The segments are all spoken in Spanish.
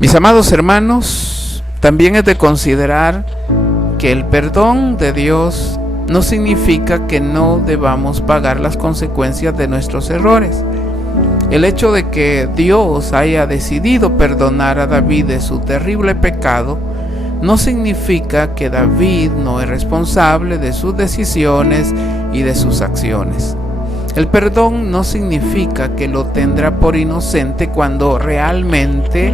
Mis amados hermanos, también es de considerar que el perdón de Dios no significa que no debamos pagar las consecuencias de nuestros errores. El hecho de que Dios haya decidido perdonar a David de su terrible pecado no significa que David no es responsable de sus decisiones y de sus acciones. El perdón no significa que lo tendrá por inocente cuando realmente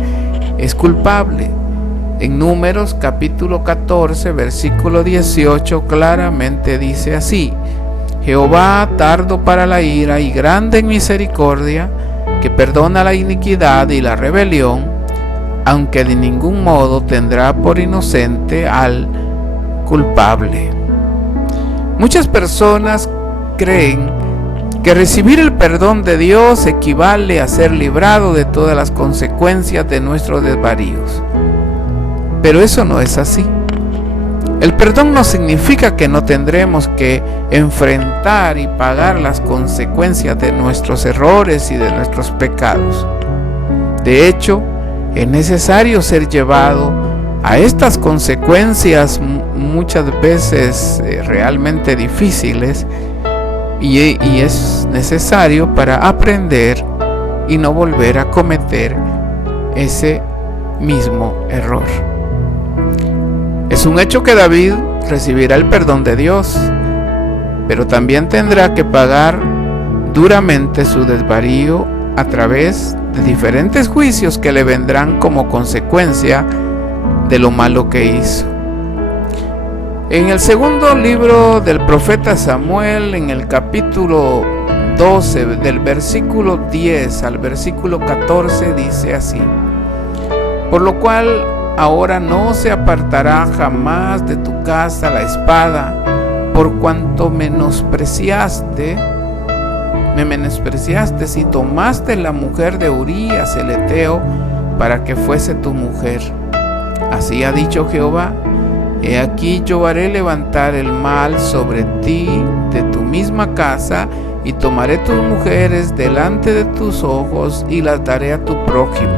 es culpable. En Números capítulo 14, versículo 18, claramente dice así: Jehová tardo para la ira y grande en misericordia, que perdona la iniquidad y la rebelión, aunque de ningún modo tendrá por inocente al culpable. Muchas personas creen que recibir el perdón de Dios equivale a ser librado de todas las consecuencias de nuestros desvaríos. Pero eso no es así. El perdón no significa que no tendremos que enfrentar y pagar las consecuencias de nuestros errores y de nuestros pecados. De hecho, es necesario ser llevado a estas consecuencias muchas veces realmente difíciles, y es necesario para aprender y no volver a cometer ese mismo error. Es un hecho que David recibirá el perdón de Dios, pero también tendrá que pagar duramente su desvarío a través de diferentes juicios que le vendrán como consecuencia de lo malo que hizo. En el segundo libro del profeta Samuel, en el capítulo 12, del versículo 10 al versículo 14, dice así: Por lo cual ahora no se apartará jamás de tu casa la espada, por cuanto me menospreciaste y tomaste la mujer de Urías el Heteo para que fuese tu mujer. Así ha dicho Jehová: He aquí yo haré levantar el mal sobre ti de tu misma casa, y tomaré tus mujeres delante de tus ojos y las daré a tu prójimo,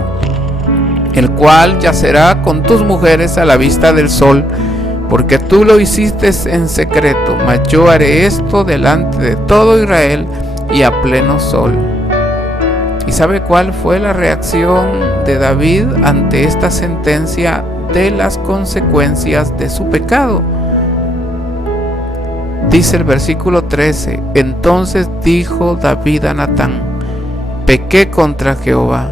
el cual yacerá con tus mujeres a la vista del sol, porque tú lo hiciste en secreto, mas yo haré esto delante de todo Israel y a pleno sol. ¿Y sabe cuál fue la reacción de David ante esta sentencia de las consecuencias de su pecado? Dice el versículo 13: Entonces dijo David a Natán: Pequé contra Jehová.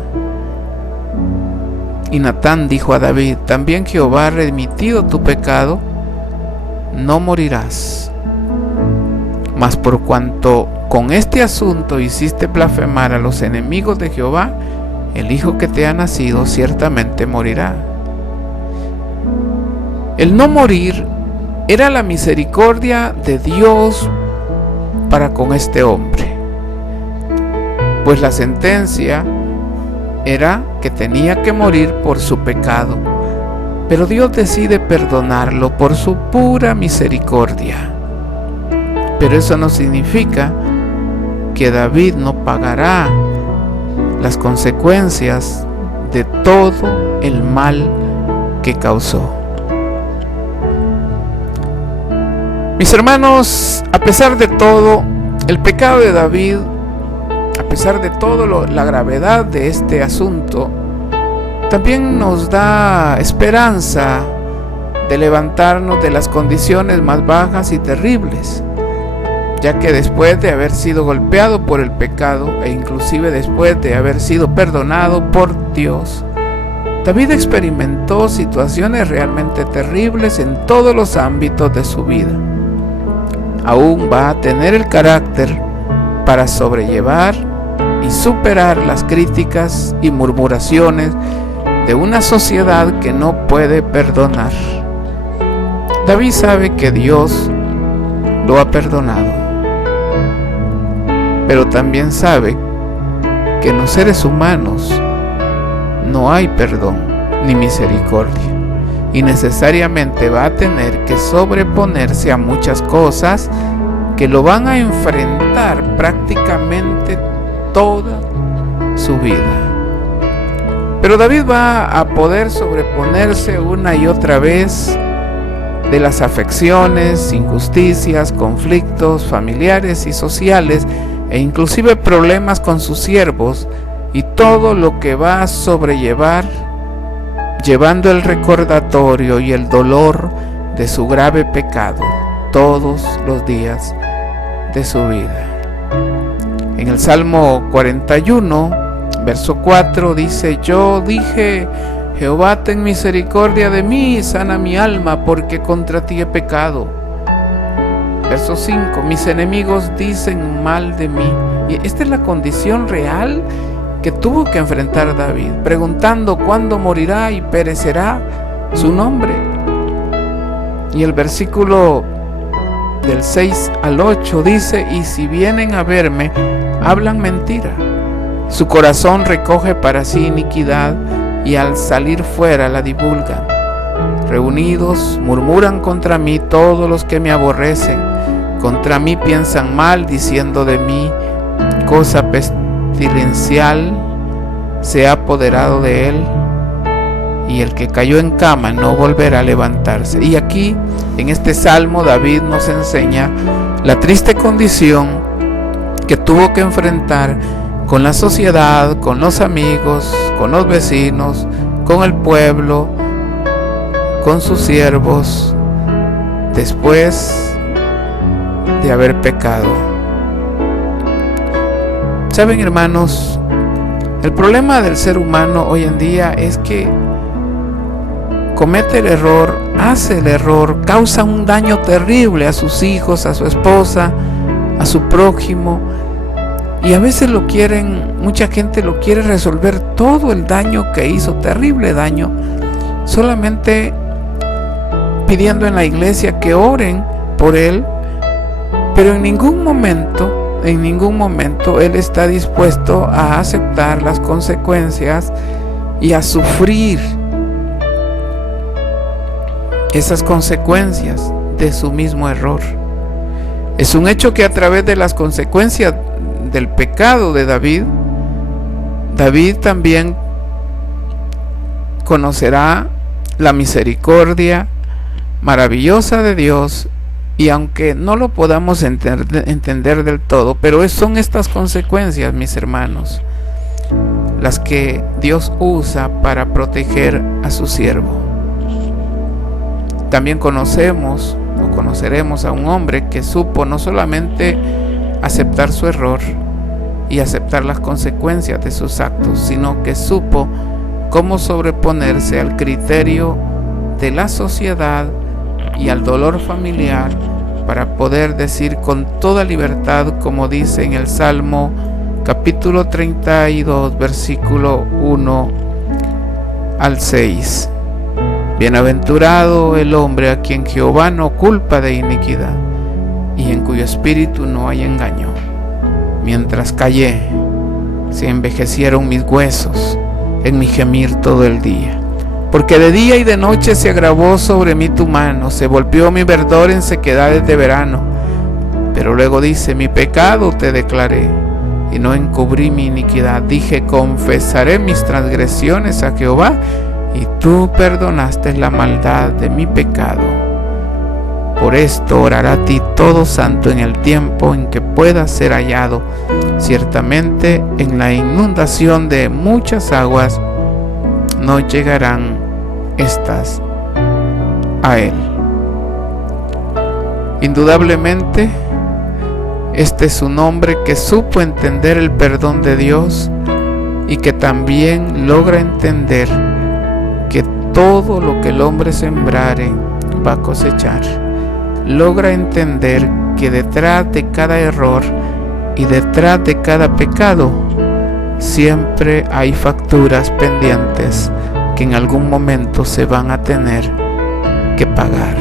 Y Natán dijo a David: También Jehová ha remitido tu pecado, no morirás. Mas por cuanto con este asunto hiciste blasfemar a los enemigos de Jehová, el hijo que te ha nacido ciertamente morirá. El no morir era la misericordia de Dios para con este hombre, pues la sentencia era que tenía que morir por su pecado, pero Dios decide perdonarlo por su pura misericordia. Pero eso no significa que David no pagará las consecuencias de todo el mal que causó. Mis hermanos, a pesar de todo, el pecado de David, a pesar de todo la gravedad de este asunto, también nos da esperanza de levantarnos de las condiciones más bajas y terribles, ya que después de haber sido golpeado por el pecado e inclusive después de haber sido perdonado por Dios, David experimentó situaciones realmente terribles en todos los ámbitos de su vida. Aún va a tener el carácter para sobrellevar y superar las críticas y murmuraciones de una sociedad que no puede perdonar. David sabe que Dios lo ha perdonado, pero también sabe que en los seres humanos no hay perdón ni misericordia, y necesariamente va a tener que sobreponerse a muchas cosas que lo van a enfrentar prácticamente toda su vida. Pero David va a poder sobreponerse una y otra vez de las afecciones, injusticias, conflictos familiares y sociales, e inclusive problemas con sus siervos, y todo lo que va a sobrellevar, llevando el recordatorio y el dolor de su grave pecado todos los días de su vida. En el Salmo 41, verso 4 dice: yo dije, Jehová, ten misericordia de mí y sana mi alma, porque contra ti he pecado. Verso 5, mis enemigos dicen mal de mí. Y esta es la condición real que tuvo que enfrentar David, preguntando cuándo morirá y perecerá su nombre. Y el versículo del 6 al 8 dice: y si vienen a verme, hablan mentira. Su corazón recoge para sí iniquidad, y al salir fuera la divulgan. Reunidos murmuran contra mí todos los que me aborrecen. Contra mí piensan mal, diciendo de mí: cosa pestilencial se ha apoderado de él, y el que cayó en cama no volverá a levantarse. Y aquí, en este salmo, David nos enseña la triste condición que tuvo que enfrentar con la sociedad, con los amigos, con los vecinos, con el pueblo, con sus siervos, después de haber pecado. Saben, hermanos, el problema del ser humano hoy en día es que comete el error, hace el error, causa un daño terrible a sus hijos, a su esposa, a su prójimo, y a veces mucha gente lo quiere resolver todo el daño que hizo, terrible daño, solamente pidiendo en la iglesia que oren por él, pero en ningún momento él está dispuesto a aceptar las consecuencias y a sufrir esas consecuencias de su mismo error. Es un hecho que a través de las consecuencias del pecado de David también conocerá la misericordia maravillosa de Dios, y aunque no lo podamos entender del todo, pero son estas consecuencias, mis hermanos, las que Dios usa para proteger a su siervo. También conoceremos a un hombre que supo no solamente aceptar su error y aceptar las consecuencias de sus actos, sino que supo cómo sobreponerse al criterio de la sociedad y al dolor familiar para poder decir con toda libertad, como dice en el Salmo capítulo 32, versículo 1 al 6: bienaventurado el hombre a quien Jehová no culpa de iniquidad, y en cuyo espíritu no hay engaño. Mientras callé, se envejecieron mis huesos en mi gemir todo el día. Porque de día y de noche se agravó sobre mí tu mano, se volvió mi verdor en sequedades de verano. Pero luego dice: mi pecado te declaré, y no encubrí mi iniquidad. Dije: confesaré mis transgresiones a Jehová, y tú perdonaste la maldad de mi pecado. Por esto orará a ti todo santo en el tiempo en que pueda ser hallado. Ciertamente en la inundación de muchas aguas no llegarán estas a él. Indudablemente, este es un hombre que supo entender el perdón de Dios, y que también logra entender que todo lo que el hombre sembrare va a cosechar. Logra entender que detrás de cada error y detrás de cada pecado siempre hay facturas pendientes que en algún momento se van a tener que pagar.